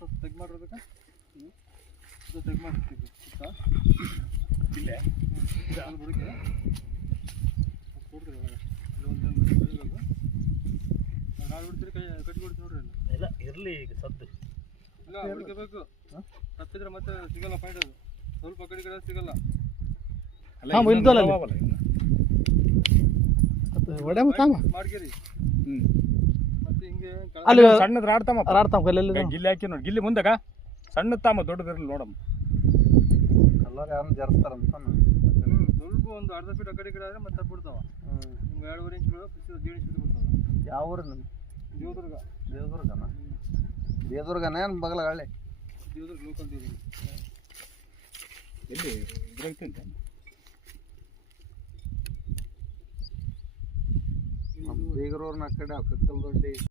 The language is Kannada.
ಸ್ವಲ್ಪ ತೆಗ್ ಮಾಡಿರೋದಕ್ಕೆ ಇದು ತೆಗ್ ಮಾಡ್ತೀವಿ ಇಲ್ಲೇ ಅದು ಬುಡಕ್ಕೆ ಕೊಡ್ತೀರಿ ಇಲ್ಲೊಂದು ನಾಳೆ ಬಿಡ್ತೀರಿ ಕೈ ಕಟ್ಟಿ ಕೊಡ್ತೀವಿ ನೋಡ್ರಿ ಇಲ್ಲ ಇರಲಿ ಈಗ ಸದ್ದು ಇಲ್ಲ ಹುಡುಕಬೇಕು ತಪ್ಪಿದ್ರೆ ಮತ್ತೆ ಸಿಗಲ್ಲ ಪಾಯಿಂಟ್ ಅದು ಸ್ವಲ್ಪ ಕಡೆ ಕಡೆ ಸಿಗಲ್ಲ ಮಾಡ್ಕೇರಿ ಮತ್ತೆ ಹಿಂಗೆ ಅಲ್ಲಿ ಸಣ್ಣದು ರಾಡ್ತಾಮ ಕಲ್ಲಲ್ಲಿ ಗಿಲ್ಲಿ ಹಾಕಿ ನೋಡಿ ಗಿಲ್ಲಿ ಮುಂದಾಗ ಸಣ್ಣದು ತಾಮ ದೊಡ್ಡದಿರಲಿ ನೋಡಮ್ಮ ಕಲ್ಲರ್ ಯಾರನ್ನ ಜರ್ಸ್ತಾರಂತ ಸ್ವಲ್ಪ ಒಂದು ಅರ್ಧ ಫೀಟ್ ಆ ಕಡೆ ಕಡೆ ಆದರೆ ಮತ್ತೆ ಬಿಡ್ತಾವ ನಿಮ್ಗೆ 2.5 ಇಂಚ್ಗಳು ಜೀವನ ಬಿಟ್ಟು ಬಿಡ್ತಾವ ಯಾವ ಊರು ನಮ್ಮ ದೇವದುರ್ಗ ದೇವದುರ್ಗನ ದೇವದುರ್ಗನ ಏನು ಬಗಲ ಹಳ್ಳಿ ದೇವದುರ್ಗ ಲೋಕಲ್ ದೇವದುರ್ಗ ಎಲ್ಲಿ ಇದ್ರಾಗ್ತಂತೆ ನಮ್ಮ ಬೀಗರೂರ್ನ ಕಡೆ ಕಕ್ಕಲ್ ದೊಡ್ಡಿ